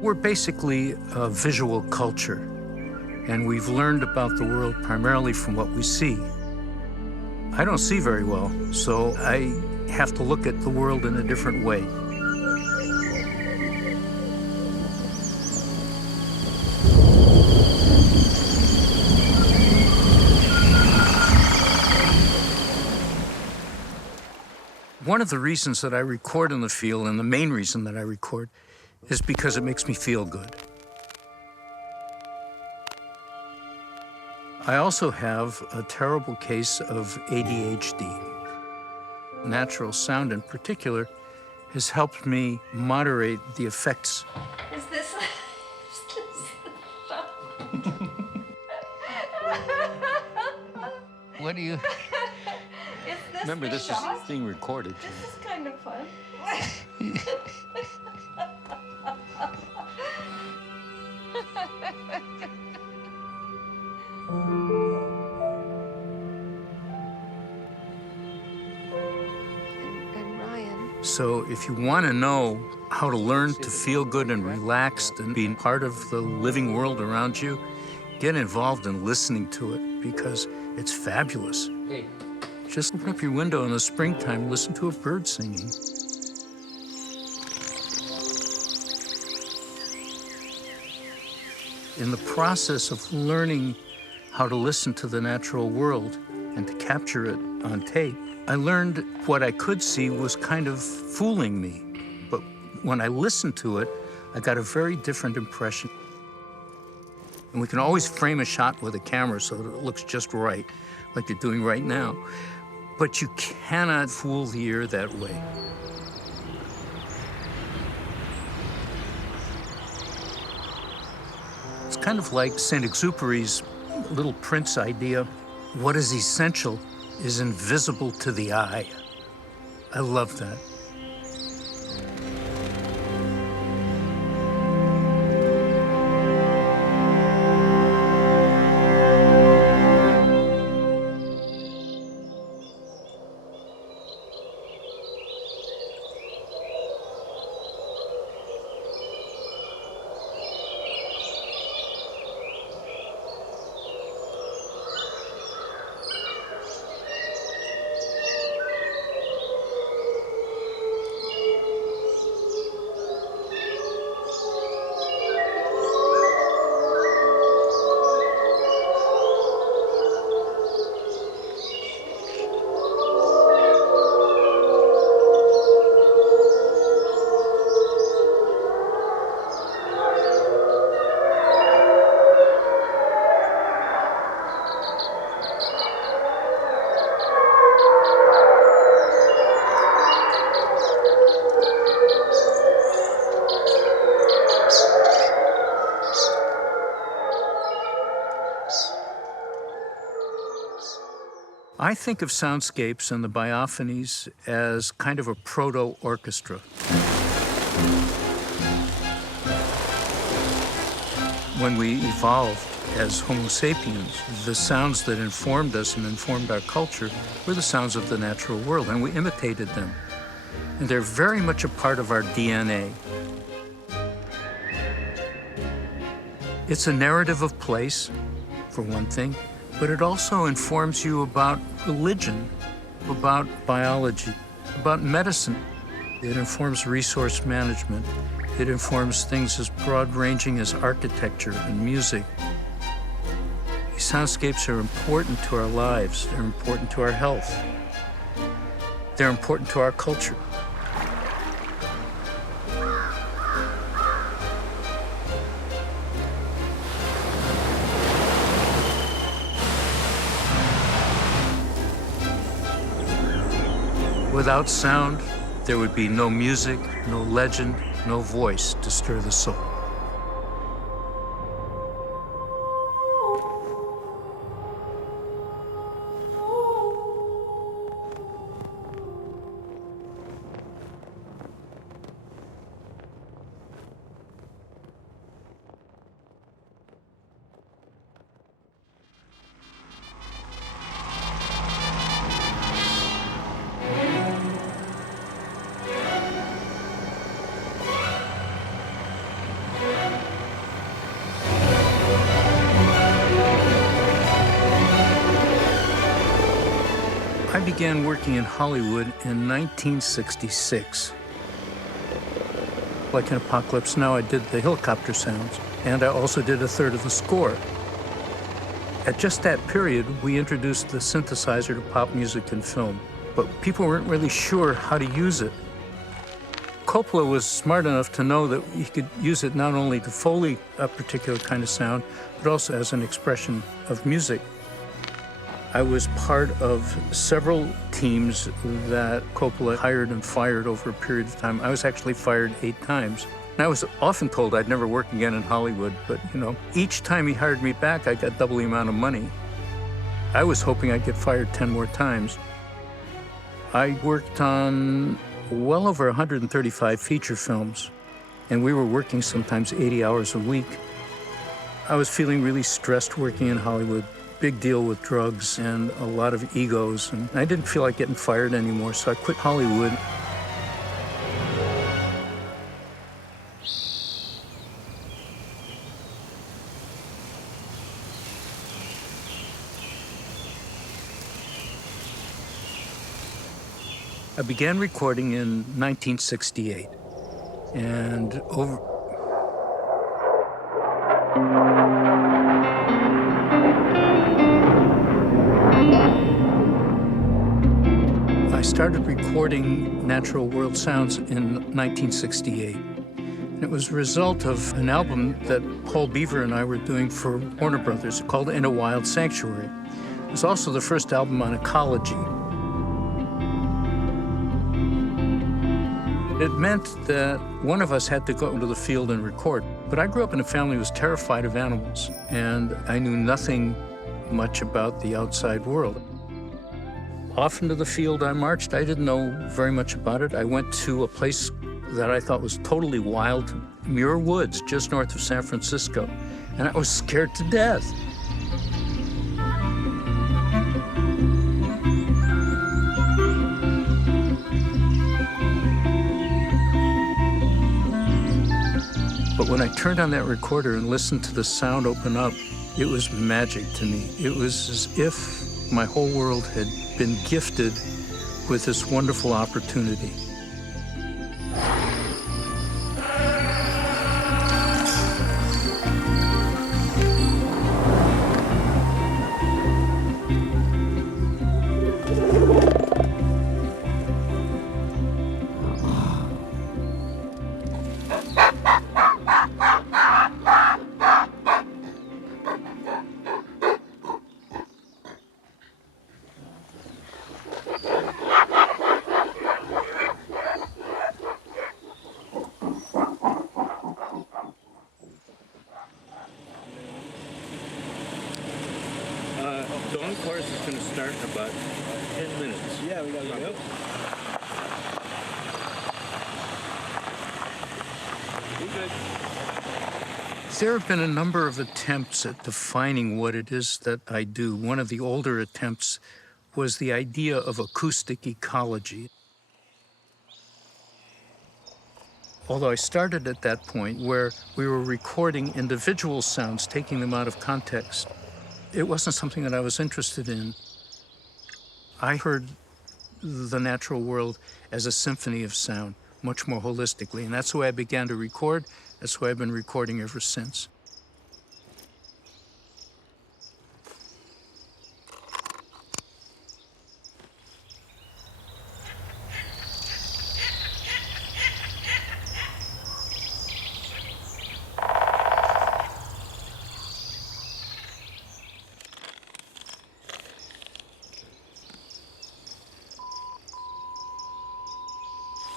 We're basically a visual culture, and we've learned about the world primarily from what we see. I don't see very well, so I have to look at the world in a different way. One of the reasons that I record in the field, and the main reason that I record, is because it makes me feel good. I also have a terrible case of ADHD. Natural sound in particular has helped me moderate the effects. Is this What do you... Remember, this is being recorded. This is kind of fun. And Ryan. So if you want to know how to learn to feel good and relaxed and be part of the living world around you, get involved in listening to it because it's fabulous. Hey. Just open up your window in the springtime, listen to a bird singing. In the process of learning how to listen to the natural world and to capture it on tape, I learned what I could see was kind of fooling me. But when I listened to it, I got a very different impression. And we can always frame a shot with a camera so that it looks just right, like you're doing right now. But you cannot fool the ear that way. It's kind of like Saint-Exupéry's Little Prince idea. What is essential is invisible to the eye. I love that. I think of Soundscapes and the Biophonies as kind of a proto-orchestra. When we evolved as Homo sapiens, the sounds that informed us and informed our culture were the sounds of the natural world, and we imitated them. And they're very much a part of our DNA. It's a narrative of place, for one thing, but it also informs you about religion, about biology, about medicine. It informs resource management. It informs things as broad-ranging as architecture and music. These soundscapes are important to our lives. They're important to our health. They're important to our culture. Without sound, there would be no music, no legend, no voice to stir the soul. began working in Hollywood in 1966. Like in Apocalypse Now, I did the helicopter sounds, and I also did a third of the score. At just that period, we introduced the synthesizer to pop music and film, but people weren't really sure how to use it. Coppola was smart enough to know that he could use it not only to Foley a particular kind of sound, but also as an expression of music. I was part of several teams that Coppola hired and fired over a period of time. I was actually fired 8 times. And I was often told I'd never work again in Hollywood, but each time he hired me back, I got double the amount of money. I was hoping I'd get fired 10 more times. I worked on well over 135 feature films, and we were working sometimes 80 hours a week. I was feeling really stressed working in Hollywood. Big deal with drugs and a lot of egos, and I didn't feel like getting fired anymore, so I quit Hollywood. I began recording in 1968, and I started recording natural world sounds in 1968. And it was a result of an album that Paul Beaver and I were doing for Warner Brothers called In a Wild Sanctuary. It was also the first album on ecology. It meant that one of us had to go into the field and record. But I grew up in a family who was terrified of animals, and I knew nothing much about the outside world. Off into the field I marched. I didn't know very much about it. I went to a place that I thought was totally wild, Muir Woods, just north of San Francisco, and I was scared to death. But when I turned on that recorder and listened to the sound open up, it was magic to me. It was as if my whole world had been gifted with this wonderful opportunity. The encore is going to start in about 10 minutes. Yeah, we got to go. Good. There have been a number of attempts at defining what it is that I do. One of the older attempts was the idea of acoustic ecology. Although I started at that point where we were recording individual sounds, taking them out of context, it wasn't something that I was interested in. I heard the natural world as a symphony of sound, much more holistically, and that's the way I began to record. That's the way I've been recording ever since.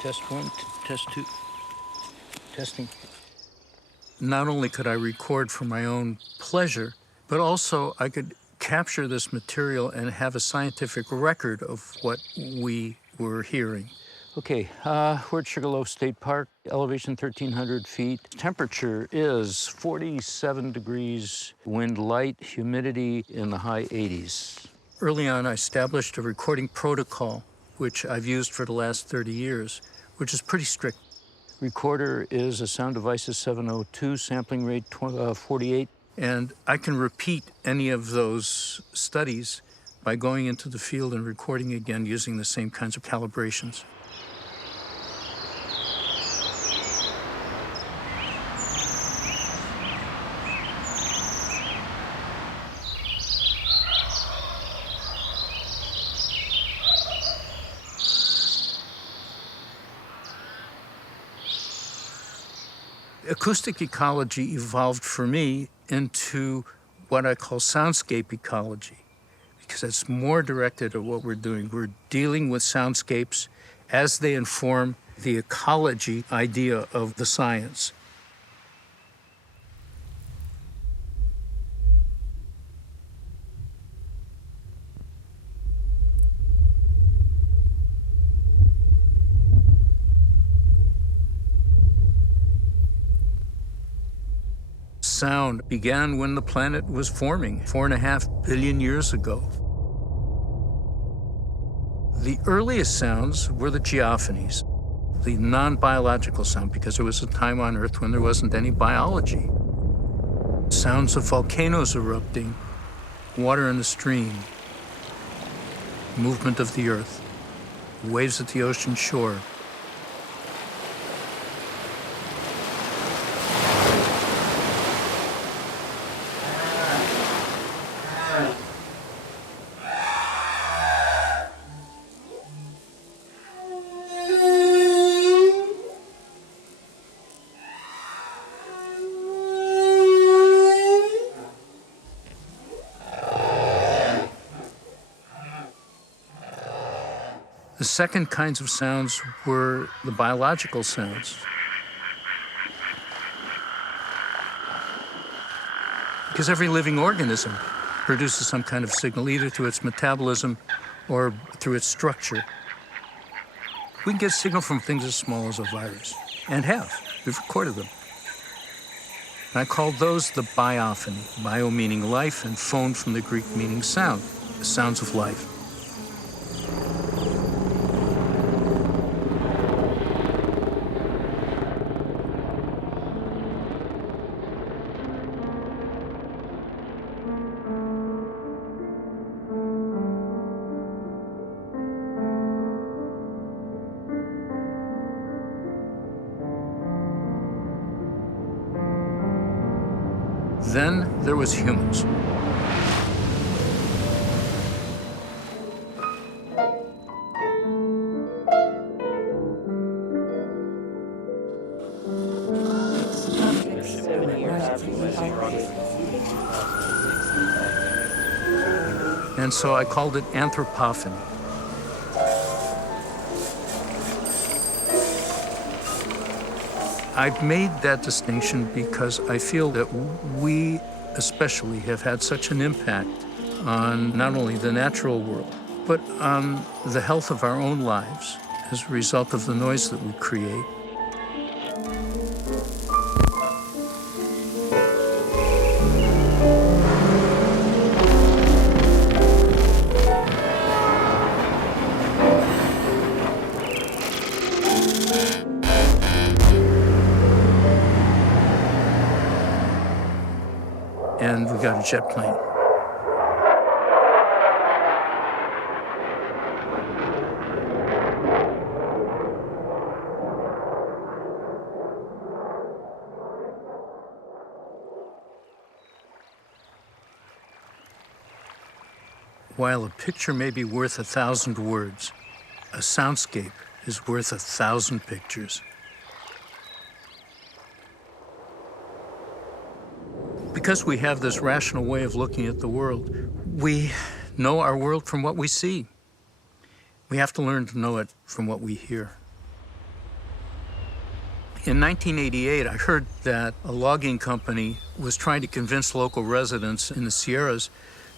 Test 1, test 2, testing. Not only could I record for my own pleasure, but also I could capture this material and have a scientific record of what we were hearing. Okay, we're at Sugarloaf State Park, elevation 1,300 feet. Temperature is 47 degrees, wind light, humidity in the high 80s. Early on, I established a recording protocol, which I've used for the last 30 years, which is pretty strict. Recorder is a Sound Devices 702, sampling rate 48, and I can repeat any of those studies by going into the field and recording again using the same kinds of calibrations. Acoustic ecology evolved for me into what I call soundscape ecology, because it's more directed at what we're doing. We're dealing with soundscapes as they inform the ecology idea of the science. Sound began when the planet was forming 4.5 billion years ago. The earliest sounds were the geophonies, the non-biological sound, because there was a time on Earth when there wasn't any biology. Sounds of volcanoes erupting, water in the stream, movement of the Earth, waves at the ocean shore. The second kinds of sounds were the biological sounds. Because every living organism produces some kind of signal, either through its metabolism or through its structure. We can get signal from things as small as a virus, and have. We've recorded them. And I call those the biophony, bio meaning life, and phone from the Greek meaning sound, the sounds of life. Then there was humans. And so I called it anthropophony. I've made that distinction because I feel that we especially have had such an impact on not only the natural world, but on the health of our own lives as a result of the noise that we create. And we got a jet plane. While a picture may be worth 1,000 words, a soundscape is worth 1,000 pictures. Because we have this rational way of looking at the world, we know our world from what we see. We have to learn to know it from what we hear. In 1988, I heard that a logging company was trying to convince local residents in the Sierras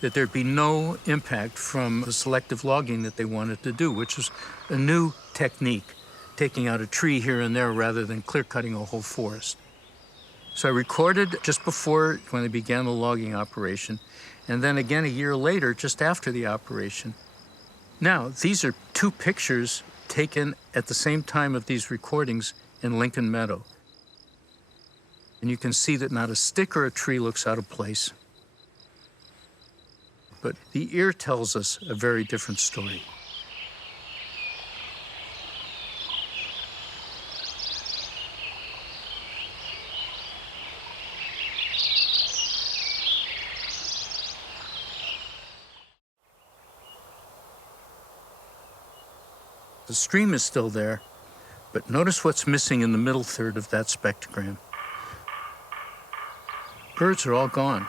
that there'd be no impact from the selective logging that they wanted to do, which was a new technique, taking out a tree here and there rather than clear-cutting a whole forest. So I recorded just before when they began the logging operation, and then again a year later, just after the operation. Now, these are two pictures taken at the same time of these recordings in Lincoln Meadow. And you can see that not a stick or a tree looks out of place. but the ear tells us a very different story. The stream is still there, but notice what's missing in the middle third of that spectrogram. Birds are all gone,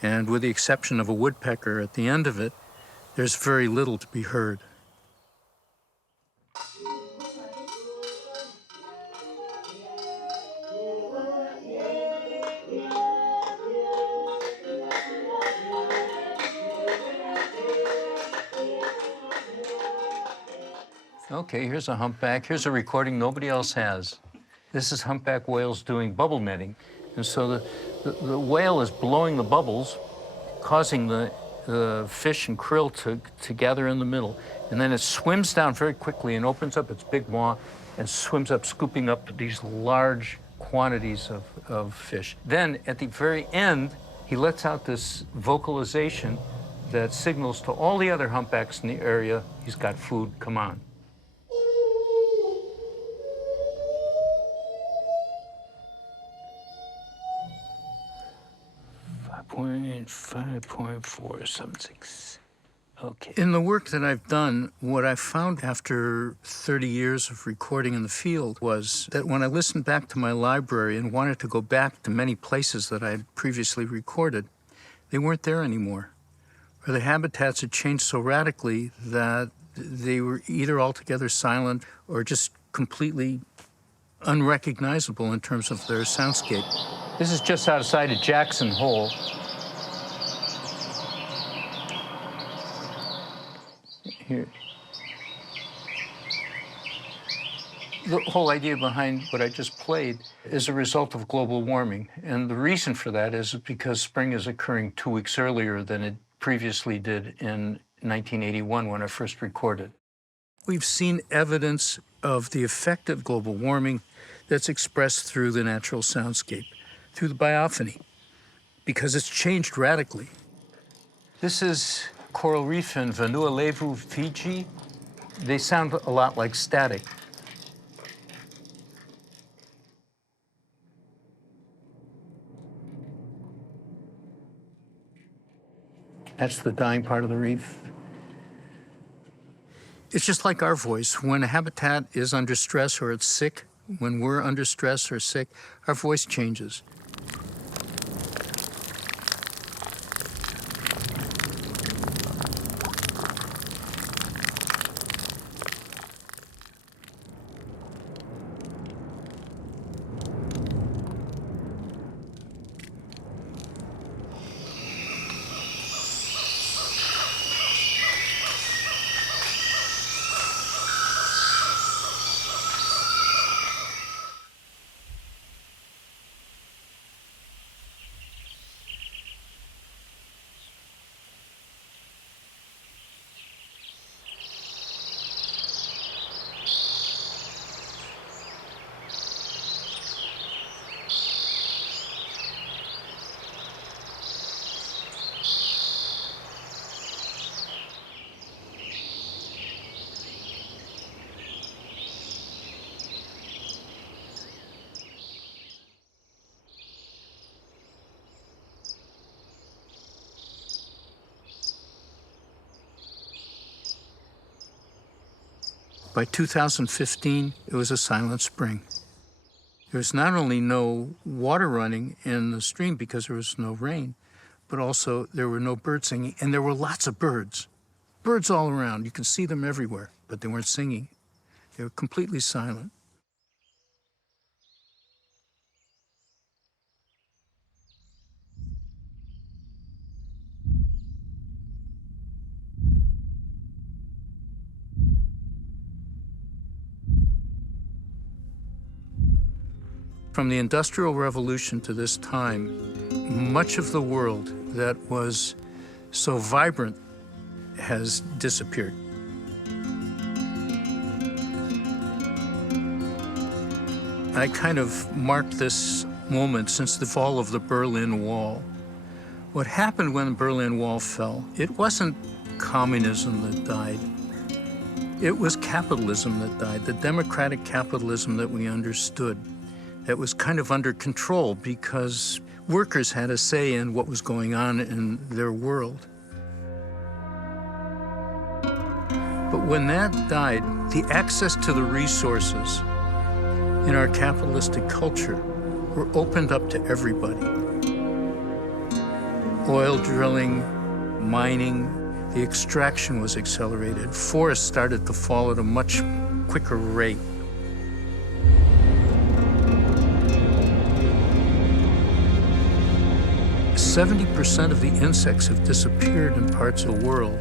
and with the exception of a woodpecker at the end of it, there's very little to be heard. Okay, here's a humpback. Here's a recording nobody else has. This is humpback whales doing bubble netting. And so the whale is blowing the bubbles, causing the fish and krill to gather in the middle. And then it swims down very quickly and opens up its big maw and swims up, scooping up these large quantities of fish. Then at the very end, he lets out this vocalization that signals to all the other humpbacks in the area, he's got food, come on. 5.476. Okay. In the work that I've done, what I found after 30 years of recording in the field was that when I listened back to my library and wanted to go back to many places that I had previously recorded, they weren't there anymore. Or the habitats had changed so radically that they were either altogether silent or just completely unrecognizable in terms of their soundscape. This is just outside of Jackson Hole. Here. The whole idea behind what I just played is a result of global warming. And the reason for that is because spring is occurring 2 weeks earlier than it previously did in 1981 when I first recorded. We've seen evidence of the effect of global warming that's expressed through the natural soundscape, through the biophony, because it's changed radically. This is coral reef in Vanuatu, Fiji. They sound a lot like static. That's the dying part of the reef. It's just like our voice. When a habitat is under stress or it's sick, when we're under stress or sick, our voice changes. By 2015, it was a silent spring. There was not only no water running in the stream because there was no rain, but also there were no birds singing, and there were lots of birds. Birds all around. You can see them everywhere, but they weren't singing. They were completely silent. From the Industrial Revolution to this time, much of the world that was so vibrant has disappeared. I kind of marked this moment since the fall of the Berlin Wall, What happened when the Berlin Wall fell, it wasn't communism that died. It was capitalism that died, the democratic capitalism that we understood, that was kind of under control because workers had a say in what was going on in their world. But when that died, the access to the resources in our capitalistic culture were opened up to everybody. Oil drilling, mining, the extraction was accelerated. Forests started to fall at a much quicker rate. "70% of the insects have disappeared in parts of the world."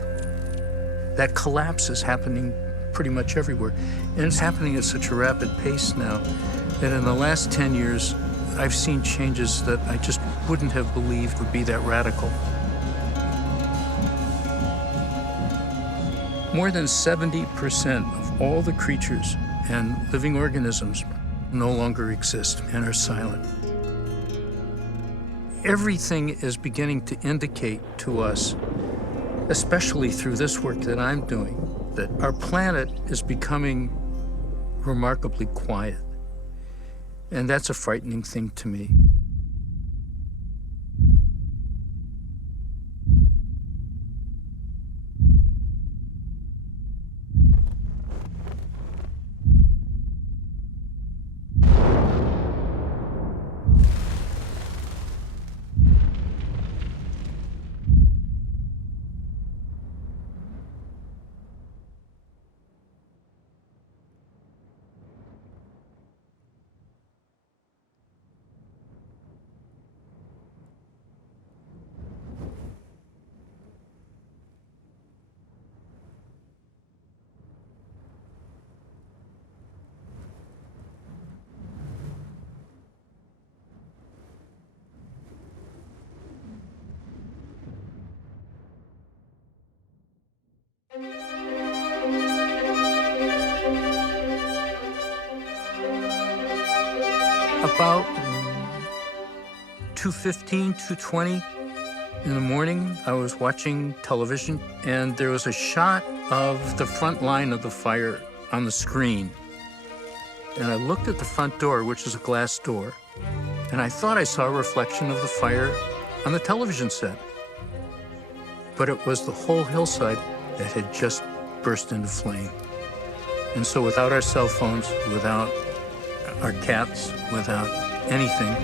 That collapse is happening pretty much everywhere. And it's happening at such a rapid pace now that in the last 10 years, I've seen changes that I just wouldn't have believed would be that radical. More than 70% of all the creatures and living organisms no longer exist and are silent. Everything is beginning to indicate to us, especially through this work that I'm doing, that our planet is becoming remarkably quiet. And that's a frightening thing to me. About 2:15, 2:20 in the morning, I was watching television, and there was a shot of the front line of the fire on the screen. And I looked at the front door, which is a glass door, and I thought I saw a reflection of the fire on the television set. But it was the whole hillside that had just burst into flame. And so without our cell phones, without our cats, without anything,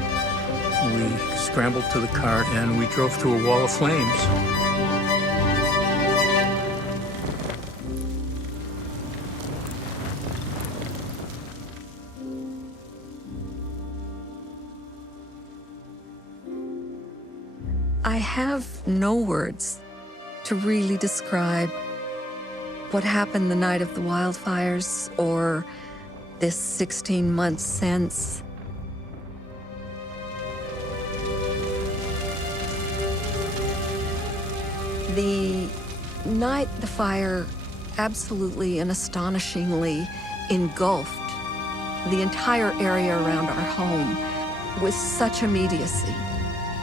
we scrambled to the car and we drove through a wall of flames. I have no words to really describe what happened the night of the wildfires or this 16 months since. The night the fire absolutely and astonishingly engulfed the entire area around our home with such immediacy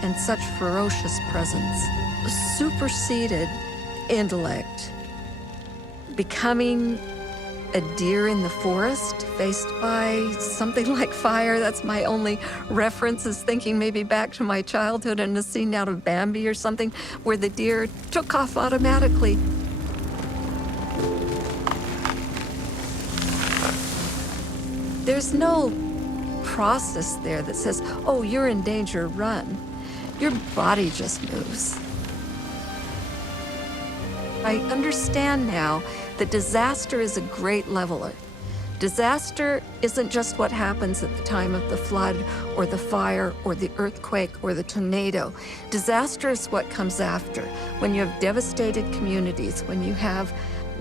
and such ferocious presence, superseded intellect, becoming a deer in the forest faced by something like fire. That's my only reference, is thinking maybe back to my childhood and a scene out of Bambi or something where the deer took off automatically. There's no process there that says, oh, you're in danger, run. Your body just moves. I understand now that disaster is a great leveler. Disaster isn't just what happens at the time of the flood or the fire or the earthquake or the tornado. Disaster is what comes after, when you have devastated communities, when you have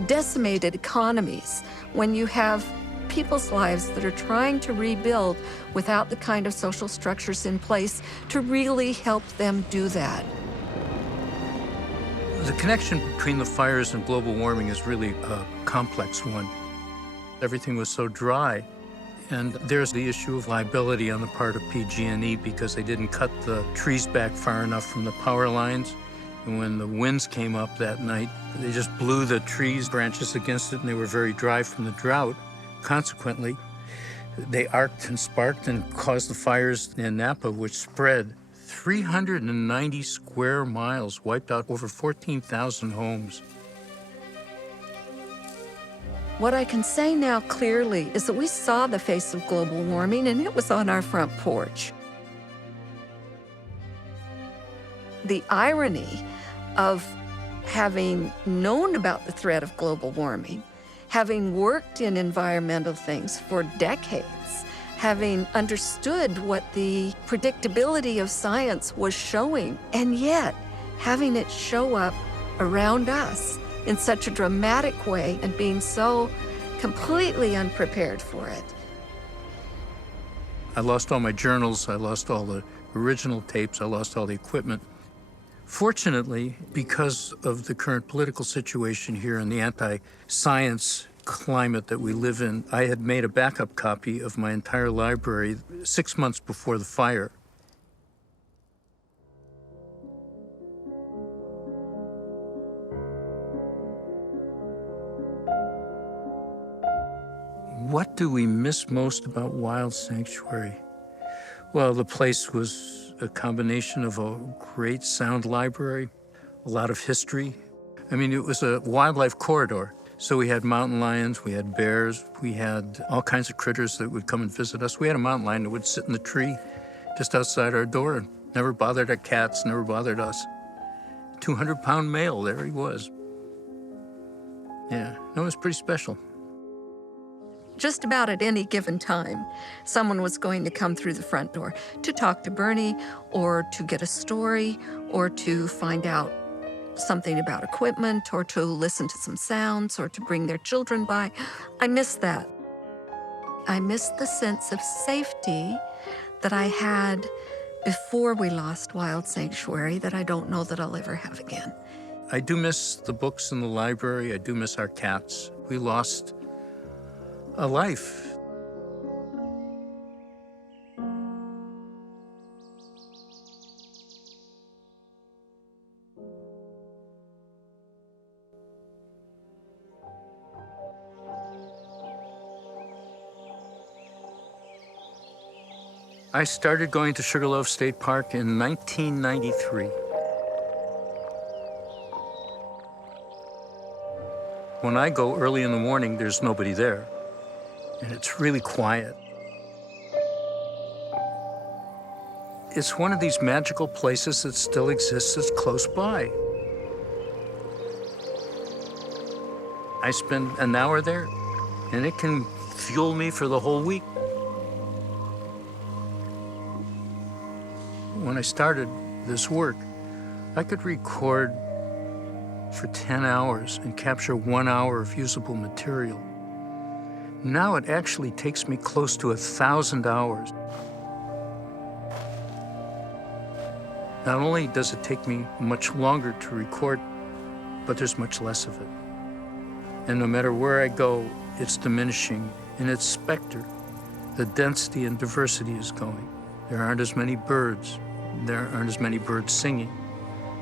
decimated economies, when you have people's lives that are trying to rebuild without the kind of social structures in place to really help them do that. The connection between the fires and global warming is really a complex one. Everything was so dry And there's the issue of liability on the part of PG&E because they didn't cut the trees back far enough from the power lines. And when the winds came up that night, they just blew the trees branches against it, and they were very dry from the drought. Consequently, they arced and sparked and caused the fires in Napa, which spread 390 square miles, wiped out over 14,000 homes. What I can say now clearly is that we saw the face of global warming, and it was on our front porch. The irony of having known about the threat of global warming, having worked in environmental things for decades, having understood what the predictability of science was showing, and yet having it show up around us in such a dramatic way and being so completely unprepared for it. I lost all my journals, I lost all the original tapes, I lost all the equipment. Fortunately, because of the current political situation here and the anti-science climate that we live in, I had made a backup copy of my entire library 6 months before the fire. What do we miss most about Wild Sanctuary? Well, the place was a combination of a great sound library, a lot of history. I mean, it was a wildlife corridor. So we had mountain lions, we had bears, we had all kinds of critters that would come and visit us. We had a mountain lion that would sit in the tree just outside our door and never bothered our cats, never bothered us. 200-pound male, there he was. Yeah, it was pretty special. Just about at any given time, someone was going to come through the front door to talk to Bernie or to get a story or to find out something about equipment or to listen to some sounds or to bring their children by. I miss that. I miss the sense of safety that I had before we lost Wild Sanctuary that I don't know that I'll ever have again. I do miss the books in the library. I do miss our cats. We lost a life. I started going to Sugarloaf State Park in 1993. When I go early in the morning, there's nobody there. And it's really quiet. It's one of these magical places that still exists that's close by. I spend an hour there, and it can fuel me for the whole week. When I started this work, I could record for 10 hours and capture 1 hour of usable material. Now it actually takes me close to 1,000 hours. Not only does it take me much longer to record, but there's much less of it. And no matter where I go, it's diminishing in its specter. The density and diversity is going. There aren't as many birds. There aren't as many birds singing.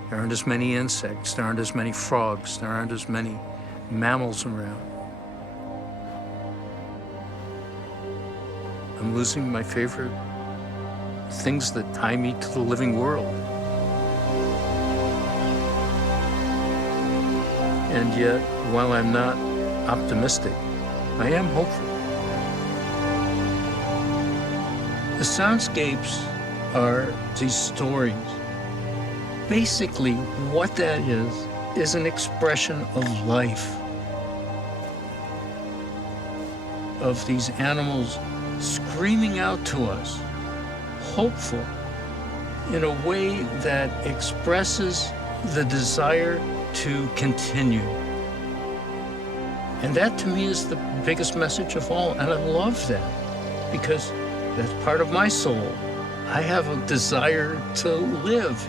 There aren't as many insects. There aren't as many frogs. There aren't as many mammals around. I'm losing my favorite things that tie me to the living world. And yet, while I'm not optimistic, I am hopeful. The soundscapes are these stories. Basically, what that is an expression of life, of these animals screaming out to us, hopeful, in a way that expresses the desire to continue. And that, to me, is the biggest message of all, and I love that, because that's part of my soul. I have a desire to live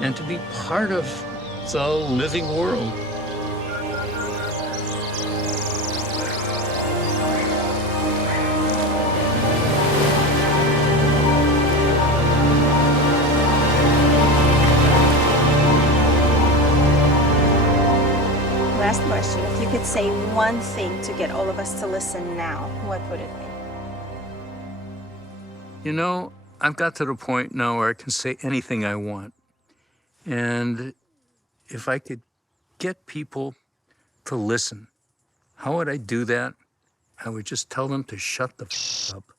and to be part of the living world. say one thing to get all of us to listen now, what would it be? You know, I've got to the point now where I can say anything I want. And if I could get people to listen, how would I do that? I would just tell them to shut the f up